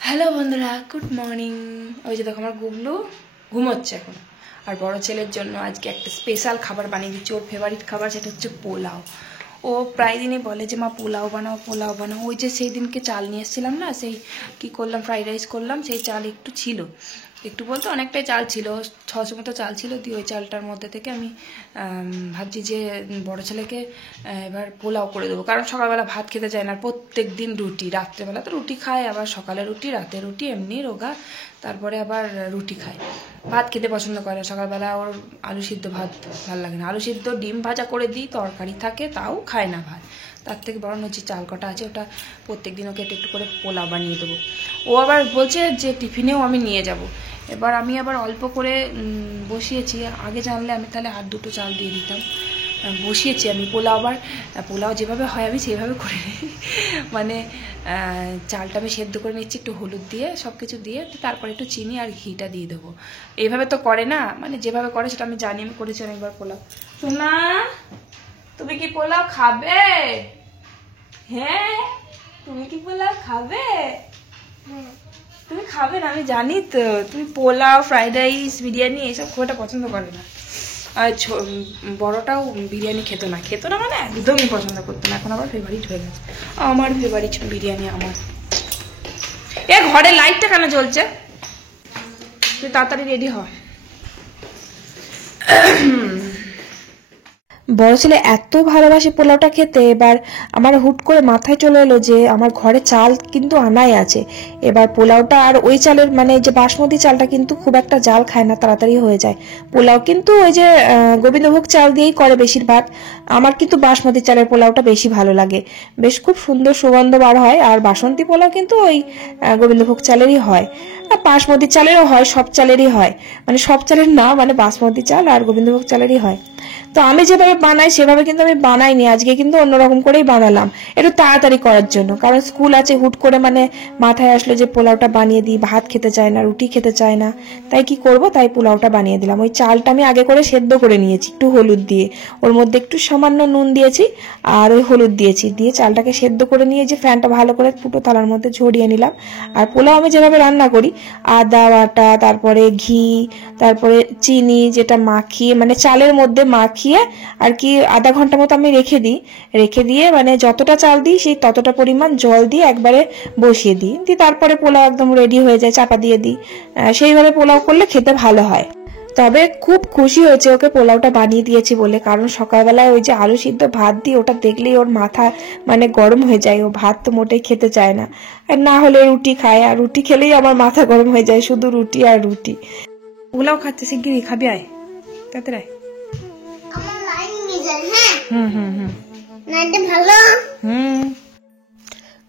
Hello বন্ধুরা, good morning. ওই যে দেখো আমার গুবলু ঘুমোচ্ছে এখন। আর বড় ছেলের জন্য আজকে একটা স্পেশাল খাবার বানিয়ে দিচ্ছি, ওর ফেভারিট খাবার, সেটা হচ্ছে পোলাও। ও প্রায় দিনই বলে যে মা পোলাও বানাও পোলাও বানাও। ওই যে সেই দিনকে চাল নিয়ে এসেছিলাম না, সেই কি করলাম, ফ্রাইড রাইস করলাম, সেই চাল একটু ছিল, একটু বলতে অনেকটাই চাল ছিল, 600 মতো চাল ছিল। দিয়ে ওই চালটার মধ্যে থেকে আমি ভাবছি যে বড় ছেলেকে এবার পোলাও করে দেবো, কারণ সকালবেলা ভাত খেতে চায় না, প্রত্যেক দিন রুটি, রাত্রেবেলা তো রুটি খায়, আবার সকালে রুটি, রাতে রুটি, এমনি রোগা, তারপরে আবার রুটি খায়, ভাত খেতে পছন্দ করে না। সকালবেলা ওর আলু সিদ্ধ ভাত ভালো লাগে না, আলু সিদ্ধ ডিম ভাজা করে দিই, তরকারি থাকে, তাও খায় না ভাত। তার থেকে বরং হচ্ছে চাল কটা আছে, ওটা প্রত্যেক দিন ওকে একটু একটু করে পোলাও বানিয়ে দেবো। ও আবার বলছে যে টিফিনেও আমি নিয়ে যাব। এবার আমি আবার অল্প করে বসিয়েছি, আগে জানলে আমি তাহলে আর দুটো চাল দিয়ে দিতাম। বসিয়েছি আমি পোলাও, আবার পোলাও যেভাবে হয় আমি সেইভাবে করে নিই। মানে চালটা আমি সেদ্ধ করে নিচ্ছি একটু হলুদ দিয়ে, সব কিছু দিয়ে, তারপরে একটু চিনি আর ঘিটা দিয়ে দেবো। এইভাবে তো করে না, মানে যেভাবে করে সেটা আমি জানি, আমি করেছি অনেকবার পোলাও। সোনা, তুমি কি পোলাও খাবে? হ্যাঁ, তুমি কি পোলাও খাবে? তুমি খাবে না আমি জানি তো, তুমি পোলাও, ফ্রাইড রাইস, বিরিয়ানি এইসব খুব একটা পছন্দ করে না। আর বড়টাও বিরিয়ানি খেত না মানে একদমই পছন্দ করতো না, এখন আবার ফেভারিট হয়ে গেছে। আমার ফেভারিট বিরিয়ানি আমার। এ ঘরে লাইটটা কেন জ্বলছে? তুই তাড়াতাড়ি রেডি হ। বড় ছেলে এত ভালোবাসে পোলাওটা খেতে, এবার আমার হুট করে মাথায় চলে এলো যে আমার ঘরে চাল কিন্তু আনাই আছে। এবার পোলাওটা আর ওই চালের, মানে যে বাসমতি চালটা কিন্তু খুব একটা জাল খায় না, তাড়াতাড়ি হয়ে যায়। পোলাও কিন্তু ওই যে গোবিন্দভোগ চাল দিয়েই করে বেশিরভাগ। আমার কিন্তু বাসমতি চালের পোলাওটা বেশি ভালো লাগে, বেশ খুব সুন্দর সুগন্ধ বার হয়। আর বাসন্তী পোলাও কিন্তু ওই গোবিন্দভোগ চালেরই হয়, আর বাসমতি চালেরও হয়, সব চালেরই হয়, মানে সব চালের না, মানে বাসমতি চাল আর গোবিন্দভোগ চালেরই হয়। তো আমি যেভাবে বানাই সেভাবে কিন্তু আমি বানাইনি, আজকে কিন্তু অন্যরকম করেই বানালাম, একটু তাড়াতাড়ি করার জন্য, কারণ স্কুল আছে। হুট করে মানে মাথায় আসলো যে পোলাওটা বানিয়ে দিই, ভাত খেতে চায় না, রুটি খেতে চায় না, তাই কি করব, তাই পোলাওটা বানিয়ে দিলাম। ওই চালটা আমি আগে করে সেদ্ধ করে নিয়েছি একটু হলুদ দিয়ে, ওর মধ্যে একটু সামান্য নুন দিয়েছি আর ওই হলুদ দিয়েছি, দিয়ে চালটাকে সেদ্ধ করে নিয়ে যে ফ্যানটা ভালো করে ফুটো থালার মধ্যে ঝরিয়ে নিলাম। আর পোলাও আমি যেভাবে রান্না করি, আদা বাটা, তারপরে ঘি, তারপরে চিনি, যেটা মাখিয়ে মানে চালের মধ্যে মাখিয়ে আর কি আধা ঘন্টা মতো আমি রেখে দিয়ে মানে যতটা চাল দিই সেই ততটা পরিমাণ জল দিয়ে একবারে বসিয়ে দিই, তারপরে পোলাও একদম রেডি হয়ে যায়, চাপা দিয়ে দিই। সেইভাবে পোলাও করলে খেতে ভালো হয়। তবে খুব খুশি হয়েছে ওকে পোলাওটা বানিয়ে দিয়েছি বলে, কারণ সকালবেলায় ওই যে আলু সিদ্ধ ভাত দিয়ে ওটা দেখলেই ওর মাথা মানে গরম হয়ে যায়, ও ভাত তো মোটেই খেতে চায় না, আর না হলে রুটি খায়, আর রুটি খেলেই আমার মাথা গরম হয়ে যায়, শুধু রুটি আর রুটি। পোলাও খাচ্ছে, শিগগিরই খাবি, আয় তাড়াতাড়ি আয়। হুম হুম হুম হুম।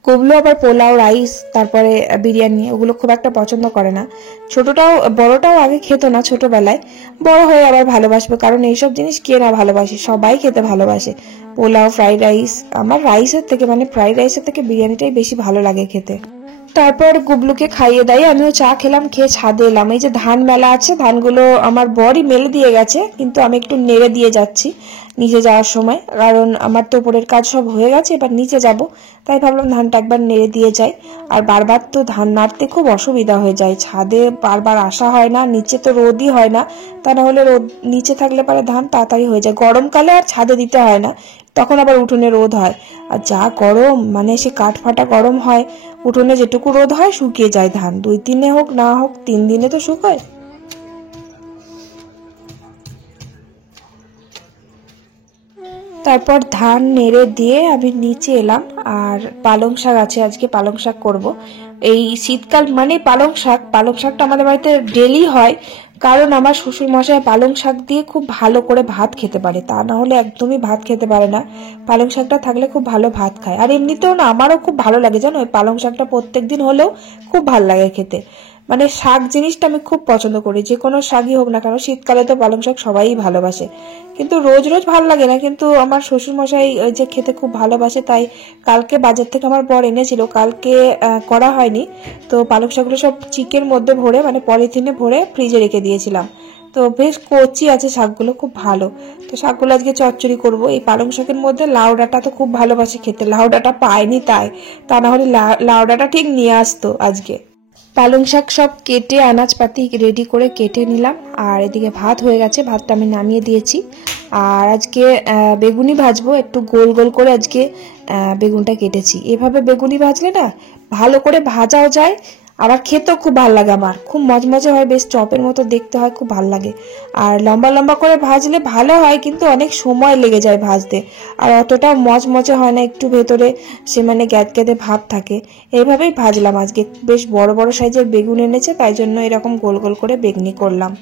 কুবলু আবার পোলাও, রাইস, তারপরে বিরিয়ানি ওগুলো খুব একটা পছন্দ করে না। বড়টাও আগে খেত না ছোটবেলায়, বড় হয়ে আবার ভালোবাসবে, কারণ এইসব জিনিস কে না ভালোবাসে, সবাই খেতে ভালোবাসে। পোলাও, ফ্রাইড রাইস, আমার রাইসের থেকে মানে ফ্রাইড রাইসের থেকে বিরিয়ানিটাই বেশি ভালো লাগে খেতে। তারপর গুবলুকে খাইয়ে দেয়, আমিও চা খেলাম, খেয়ে ছাদে এলাম। এই যে ধান মেলা আছে, ধানগুলো আমার বরই মেলে দিয়ে গেছে, কিন্তু আমি একটু নেড়ে দিয়ে যাচ্ছি নিচে যাওয়ার সময়, কারণ আমার তো উপরের কাজ সব হয়ে গেছে, এবার নিচে যাব, তাই ভাবলাম ধানটা একবার নেড়ে দিয়ে যাই। আর বারবার তো ধান নাড়তে খুব অসুবিধা হয়ে যায়, ছাদে বারবার আসা হয় না, নিচে তো রোদই হয় না, তা না হলে রোদ নিচে থাকলে পরে ধান তাড়াতাড়ি হয়ে যায়। গরমকালে আর ছাদে দিতে হয় না, তখন আবার উঠোনে রোদ হয়, আর যা গরম, মানে সে কাঠ ফাটা গরম হয়, উঠোনে যেটুকু রোদ হয় শুকিয়ে যায় ধান, 2-3 হোক না হোক 3 দিনে তো শুকায়। তারপর ধান নেড়ে দিয়ে আমি নিচে এলাম, আর পালং শাক আছে, আজকে পালং শাক করব। এই শীতকাল মানে পালং শাকটা আমাদের বাড়িতে ডেলি হয়, কারণ আমার শ্বশুর মশাই পালং শাক দিয়ে খুব ভালো করে ভাত খেতে পারে, তা না হলে একদমই ভাত খেতে পারে না। পালং শাকটা থাকলে খুব ভালো ভাত খায়, আর এমনিতেও না আমারও খুব ভালো লাগে, জানো, ওই পালং শাকটা প্রত্যেকদিন হলেও খুব ভালো লাগে খেতে। মানে শাক জিনিসটা আমি খুব পছন্দ করি, যে কোনো শাকই হোক না কেন, শীতকালে তো পালং শাক সবাই ভালোবাসে, কিন্তু রোজ রোজ ভালো লাগে না, কিন্তু আমার শ্বশুর মশাই যে খেতে খুব ভালোবাসে, তাই কালকে বাজার থেকে আমার বর এনেছিল, কালকে করা হয়নি, তো পালং শাকগুলো সব চিকের মধ্যে ভরে মানে পলিথিনে ভরে ফ্রিজে রেখে দিয়েছিলাম। তো বেশ কচি আছে শাকগুলো, খুব ভালো। তো শাকগুলো আজকে চচ্চড়ি করব। এই পালং শাকের মধ্যে লাউ ডাঁটা তো খুব ভালোবাসি খেতে, লাউ ডাঁটা পাইনি, তাই তা না হলে লাউ ডাঁটা ঠিক নিয়ে আসতো আজকে। পালং শাক সব কেটে আনাজপাতি রেডি করে কেটে নিলাম, আর এদিকে ভাত হয়ে গেছে, ভাতটা আমি নামিয়ে দিয়েছি। আর আজকে বেগুনি ভাজবো, একটু গোল গোল করে আজকে বেগুনটা কেটেছি। এভাবে বেগুনি ভাজলে না ভালো করে ভাজাও যায়, আবার খেতেও খুব ভালো লাগে, আমার খুব মজমজে হয়, বেশ চপের মতো দেখতে হয়, খুব ভালো লাগে। আর লম্বা লম্বা করে ভাজলে ভালো হয়, কিন্তু অনেক সময় লেগে যায় ভাজতে, আর অতটা মজমজে হয় না, একটু ভেতরে সে মানে গ্যাদগ্যাদে ভাব থাকে। এইভাবেই ভাজলাম আজকে। বেশ বড় বড় সাইজের বেগুন এনেছে, তাই জন্য এরকম গোল গোল করে বেগুনি করলাম।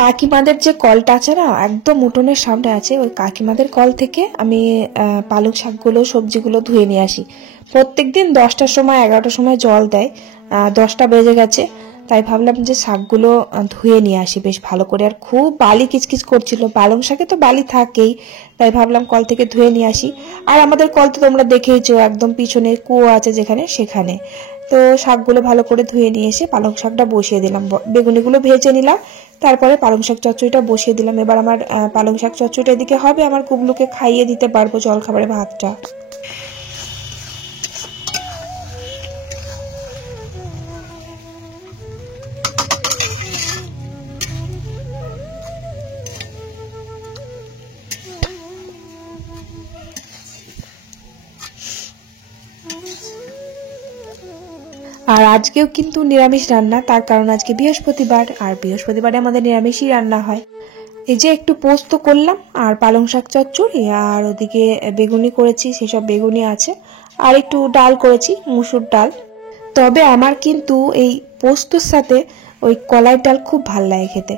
কাকিমাদের যে কলটা আছে না, একদম উঠোনের সামনে আছে, ওই কাকিমাদের কল থেকে আমি পালং শাকগুলো সবজিগুলো ধুয়ে নিয়ে আসি। প্রত্যেকদিন 10টার সময় 11টার সময় জল দেয়, 10টা বেজে গেছে, তাই ভাবলাম যে শাকগুলো ধুয়ে নিয়ে আসি বেশ ভালো করে। আর খুব বালি কিচকিচ করছিল, পালং শাকে তো বালি থাকেই, তাই ভাবলাম কল থেকে ধুয়ে নিয়ে আসি। আর আমাদের কল তো তোমরা দেখেইছো, একদম পিছনে কুয়ো আছে যেখানে, সেখানে। তো শাকগুলো ভালো করে ধুয়ে নিয়ে এসে পালং শাকটা বসিয়ে দিলাম, বেগুনিগুলো ভেজে নিলাম, তারপরে পালং শাক চচ্চড়িটা বসিয়ে দিলাম। এবার আমার পালং শাক চচ্চড়িটা এদিকে হবে, আমার কুবলুকে খাইয়ে দিতে পারবো জলখাবারে ভাতটা। আর আজকেও কিন্তু নিরামিষ রান্না, তার কারণ আজকে বৃহস্পতিবার, আর বৃহস্পতিবারে আমাদের নিরামিষই রান্না হয়। এই যে একটু পোস্ত করলাম, আর পালং শাক চচ্চড়ি, আর ওদিকে বেগুনি করেছি, সেসব বেগুনি আছে, আর একটু ডাল করেছি, মুসুর ডাল। তবে আমার কিন্তু এই পোস্তর সাথে ওই কলাইয়ের ডাল খুব ভাল লাগে খেতে,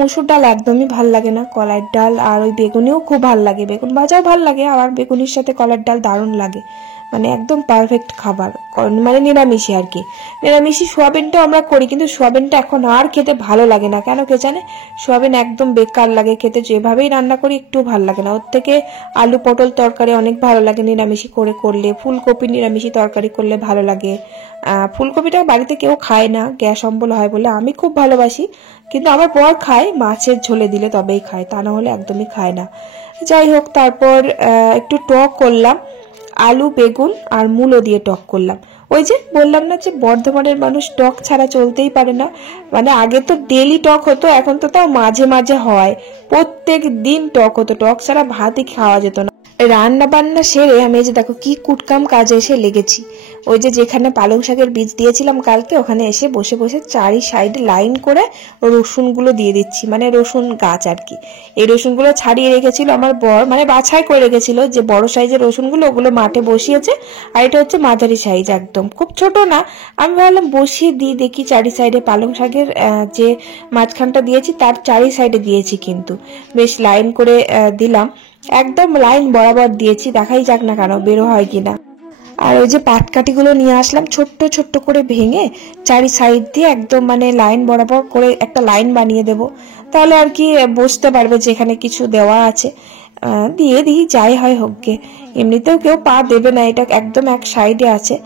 মুসুর ডাল একদমই ভাল লাগে না। কলাইয়ের ডাল আর ওই বেগুনিও খুব ভাল লাগে, বেগুন ভাজাও ভাল লাগে, আবার বেগুনির সাথে কলাইয়ের ডাল দারুণ লাগে, মানে একদম পারফেক্ট খাবার, মানে নিরামিষই আর কি। নিরামিষই সোয়াবিনটাও আমরা করি, কিন্তু সোয়াবিনটা এখন আর খেতে ভালো লাগে না, কেন কে জানে, সোয়াবিন একদম বেকার লাগে খেতে, যেভাবেই রান্না করি একটু ভালো লাগে না। ওর থেকে আলু পটল তরকারি অনেক ভালো লাগে নিরামিষি করলে, ফুলকপি নিরামিষি তরকারি করলে ভালো লাগে। ফুলকপিটা বাড়িতে কেউ খায় না, গ্যাস অম্বল হয় বলে, আমি খুব ভালোবাসি, কিন্তু আমার বর খায়, মাছের ঝোলে দিলে তবেই খায়, তা না হলে একদমই খায় না। যাই হোক, তারপর একটু টক করলাম, আলু বেগুন আর মূলো দিয়ে টক করলাম। ওই যে বললাম না যে বর্ধমানের মানুষ টক ছাড়া চলতেই পারে না, মানে আগে তো ডেলি টক হতো, এখন তো তাও মাঝে মাঝে হয়, প্রত্যেক দিন টক হতো, টক ছাড়া ভাতই খাওয়া যেত না। রান্না বান্না সেরে আমি এই যে দেখো কি কুটকাম কাজে এসে লেগেছি। ওই যে যেখানে পালং শাকের বীজ দিয়েছিলাম কালকে, ওখানে এসে বসে বসে চারি সাইডে লাইন করে রসুনগুলো দিয়ে দিচ্ছি, মানে রসুন গাছ আর কি। এই রসুনগুলো ছাড়িয়ে রেখেছিল আমার বর, মানে বাছাই করে রেখেছিল, যে বড় সাইজের রসুনগুলো ওগুলো মাঠে বসিয়েছে, আর এটা হচ্ছে মাঝারি সাইজ, একদম খুব ছোট না। আমি ভাবলাম বসিয়ে দিই, দেখি চারি সাইডে পালং শাকের যে মাঝখানটা দিয়েছি তার চারি সাইডে দিয়েছি, কিন্তু বেশ লাইন করে দিলাম, একদম লাইন বরাবর দিয়েছি, দেখাই যাক না কেন বেরো হয় কিনা। আর ওই যে পাটকাঠিগুলো নিয়ে আসলাম, ছোট্ট ছোট্ট করে ভেঙে চারি সাইড দিয়ে একদম মানে লাইন বরাবর করে একটা লাইন বানিয়ে দেব, তাহলে আর কি বুঝতে পারবে যেখানে কিছু দেওয়া আছে। দিয়ে দিই, যাই হয় হোক গে, এমনিতেও কেউ পা দেবে না, এটা একদম এক সাইডে আছে।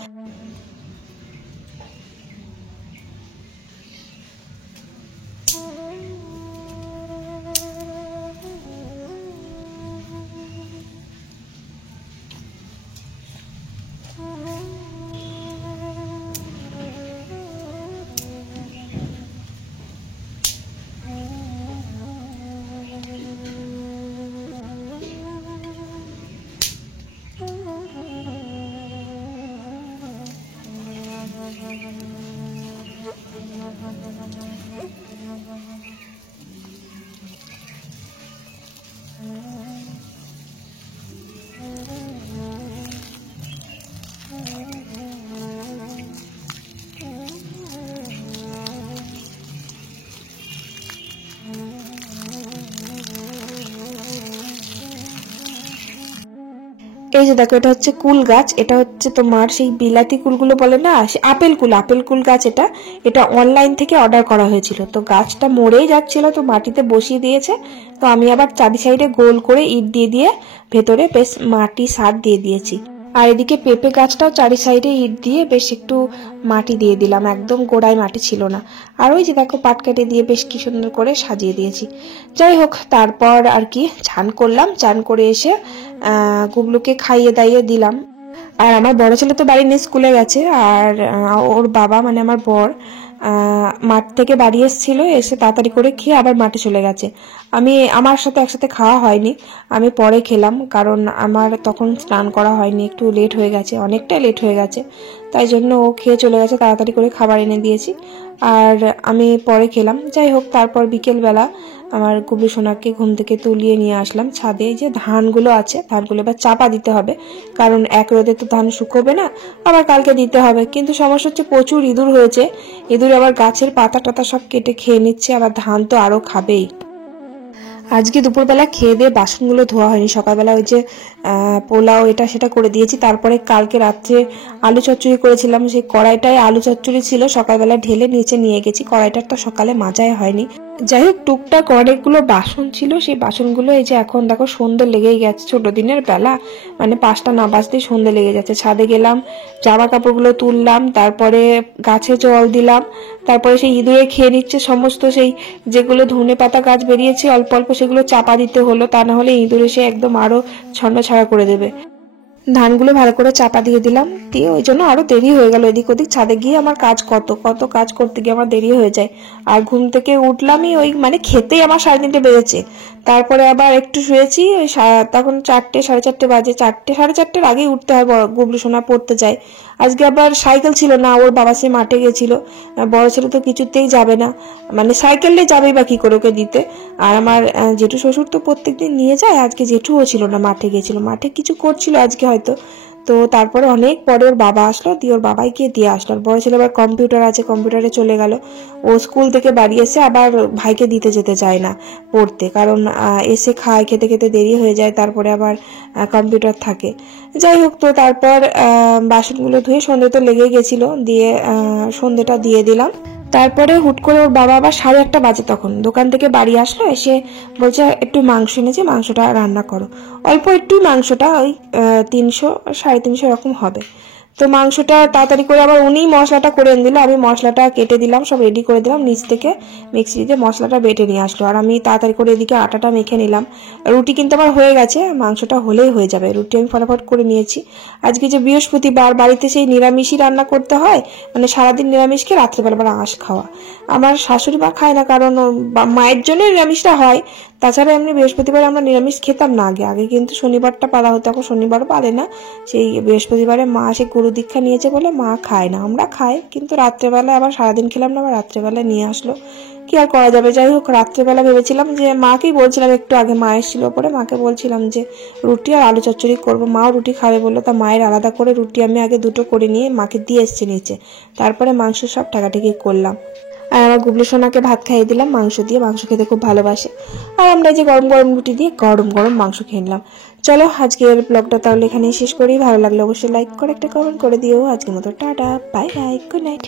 এই যে দেখো, এটা হচ্ছে কুল গাছ। এটা হচ্ছে তোমার সেই বিলাতি কুলগুলো বলে না, আপেল কুল গাছ। এটা অনলাইন থেকে অর্ডার করা হয়েছিল। তো গাছটা মরেই যাচ্ছিল, তো মাটিতে বসিয়ে দিয়েছে। তো আমি আবার চারি সাইডে গোল করে ইট দিয়ে দিয়ে ভেতরে বেশ মাটি সার দিয়ে দিয়েছি। আর এদিকে পেঁপে গাছটাও চারি সাইডে ইট দিয়ে বেশ একটু মাটি দিয়ে দিলাম, একদম গোড়ায় মাটি ছিল না। আর ওই যে দেখো, পাট কেটে দিয়ে বেশ কি সুন্দর করে সাজিয়ে দিয়েছি। যাই হোক, তারপর আর কি চান করলাম। চান করে এসে গুবলুকে খাইয়ে দাইয়ে দিলাম। আর আমার বড় ছেলে তো বাড়ি নেই, স্কুলে গেছে। আর ওর বাবা মানে আমার বর মাঠ থেকে বাড়ি এসেছিল, এসে তাড়াতাড়ি করে খেয়ে আবার মাঠে চলে গেছে। আমার সাথে একসাথে খাওয়া হয়নি, আমি পরে খেলাম, কারণ আমার তখন স্নান করা হয়নি, একটু লেট হয়ে গেছে, অনেকটাই লেট হয়ে গেছে। তাই জন্য ও খেয়ে চলে গেছে, তাড়াতাড়ি করে খাবার এনে দিয়েছি আর আমি পরে খেলাম। যাই হোক, তারপর বিকেলবেলা আমার গুবলু সোনাকে ঘুম থেকে তুলিয়ে নিয়ে আসলাম ছাদে। যে ধানগুলো আছে, ধানগুলো এবার চাপা দিতে হবে, কারণ এক রোদে তো ধান শুকোবে না, আবার কালকে দিতে হবে। কিন্তু সমস্যা হচ্ছে প্রচুর ইঁদুর হয়েছে, ইঁদুর আবার গাছের পাতা টাতা সব কেটে খেয়ে নিচ্ছে, আবার ধান তো আরো খাবেই। আজকে দুপুরবেলা খেয়ে দিয়ে বাসনগুলো ধোয়া হয়নি, সকালবেলা ওই যে পোলাও এটা সেটা করে দিয়েছি। তারপরে কালকে রাত্রে আলু চচ্চড়ি করেছিলাম, সেই কড়াইটায় আলু চচ্চড়ি ছিল, সকালবেলা ঢেলে নিচে নিয়ে গেছি। কড়াইটার তো সকালে মাজাই হয়নি। যাই হোক, টুকটাক অনেকগুলো বাসন ছিল, সেই বাসনগুলো এই যে এখন দেখো সন্ধ্যে লেগেই গেছে। ছোট দিনের বেলা, মানে 5টা না বাজতেই সন্ধ্যে লেগে যাচ্ছে। ছাদে গেলাম, জামা কাপড়গুলো তুললাম, তারপরে গাছে জল দিলাম, তারপরে সেই ইঁদুরে খেয়ে নিচ্ছে সমস্ত সেই যেগুলো ধনে পাতা গাছ বেরিয়েছে অল্প অল্প, সেগুলো চাপা দিতে হলো, তা না হলে ইঁদুর এসে একদম আরো ছন্ন ছাড়া করে দেবে। ধানগুলো ভালো করে চাপা দিয়ে দিলাম, দিয়ে ওই জন্য আরো দেরি হয়ে গেল। এদিক ওদিক ছাদে গিয়ে আমার কাজ কত কাজ করতে গিয়ে আমার দেরি হয়ে যায়। আর ঘুম থেকে উঠলামই ওই মানে খেতেই আমার 3:30 বেজেছে। তারপরে আবার একটু শুয়েছি, ওই তখন 4টে 4:30 বাজে। 4টে 4:30 আগেই উঠতে হয়, গুবলু সোনা পড়তে যায়। আজকে আবার সাইকেল ছিল না, ওর বাবা সে মাঠে গেছিল। বড় ছেলে তো কিছুতেই যাবে না, মানে সাইকেলে যাবেই বা কি করে ওকে দিতে। আর আমার জেঠু শ্বশুর তো প্রত্যেকদিন নিয়ে যায়, আজকে জেঠুও ছিল না, মাঠে গেছিল, মাঠে কিছু করছিল আজকে হয়তো। তো তারপরে অনেক পরে ওর বাবা আসলো, দিয়ে ওর বাবাই গিয়ে দিয়ে আসলো। বড় ছেলে আবার কম্পিউটার আছে, কম্পিউটারে চলে গেল। ও স্কুল থেকে বাড়ি এসে আবার ভাইকে দিতে যেতে চায় না পড়তে, কারণ এসে খায়, খেতে খেতে দেরি হয়ে যায়, তারপরে আবার কম্পিউটার থাকে। যাই হোক, তো তারপর বাসনগুলো ধুয়ে সন্ধ্যে তো লেগে গেছিল, দিয়ে সন্ধ্যেটা দিয়ে দিলাম। তারপরে হুট করে ওর বাবা আবার 1:30 বাজে তখন দোকান থেকে বাড়ি আসলো, এসে বলছে একটু মাংস এনেছে, মাংসটা রান্না করো। অল্প একটু মাংসটা, ওই 300 350 এরকম হবে। তো মাংসটা তাড়াতাড়ি করে আবার উনি মশলাটা করে এনে দিল, আমি মশলাটা কেটে দিলাম, সব রেডি করে দিলাম, নিচ থেকে মিক্সিতে মশলাটা বেটে নিয়ে আসলো। আর আমি তাড়াতাড়ি করে এদিকে আটাটা মেখে নিলাম। রুটি কিন্তু আমার হয়ে গেছে, মাংসটা হলেই হয়ে যাবে। রুটি আমি ফটাফট করে নিয়েছি। আজকে যে বৃহস্পতিবার, বাড়িতে সেই নিরামিষই রান্না করতে হয়, মানে সারাদিন নিরামিষ খেয়ে রাত্রেবেলা আবার আঁশ খাওয়া। আমার শাশুড়ি মা খায় না, কারণ মায়ের জন্য নিরামিষটা হয়। তাছাড়া এমনি বৃহস্পতিবার আমরা নিরামিষ খেতাম না আগে কিন্তু শনিবারটা পালা হতো, এখন শনিবারও পালে না। সেই বৃহস্পতিবারে মা সে গুরু দীক্ষা নিয়েছে বলে মা খায় না, আমরা খাই। কিন্তু রাত্রেবেলায় আবার সারাদিন খেলাম না, আবার রাত্রেবেলায় নিয়ে আসলো, কি আর করা যাবে। যাই হোক, রাত্রেবেলা ভেবেছিলাম যে মাকেই বলছিলাম, একটু আগে মা এসেছিল ওপরে, মাকে বলছিলাম যে রুটি আর আলু চচ্চড়ি করবো, মাও রুটি খাবে বললো। তা মায়ের আলাদা করে রুটি আমি আগে 2টো করে নিয়ে মাকে দিয়ে এসছি নিচে, তারপরে মাংস সব ঠাকাঠাকি করলাম। আর আমার গুবলু সোনাকে ভাত খাইয়ে দিলাম মাংস দিয়ে, মাংস খেতে খুব ভালোবাসে। আর আমরা যে গরম গরম রুটি দিয়ে গরম গরম মাংস খেয়ে নিলাম। চলো, আজকের ব্লগটা তাহলে এখানেই শেষ করি। ভালো লাগলে অবশ্যই লাইক করে একটা কমেন্ট করে দিও। আজকের মতো tata, bye bye, good night.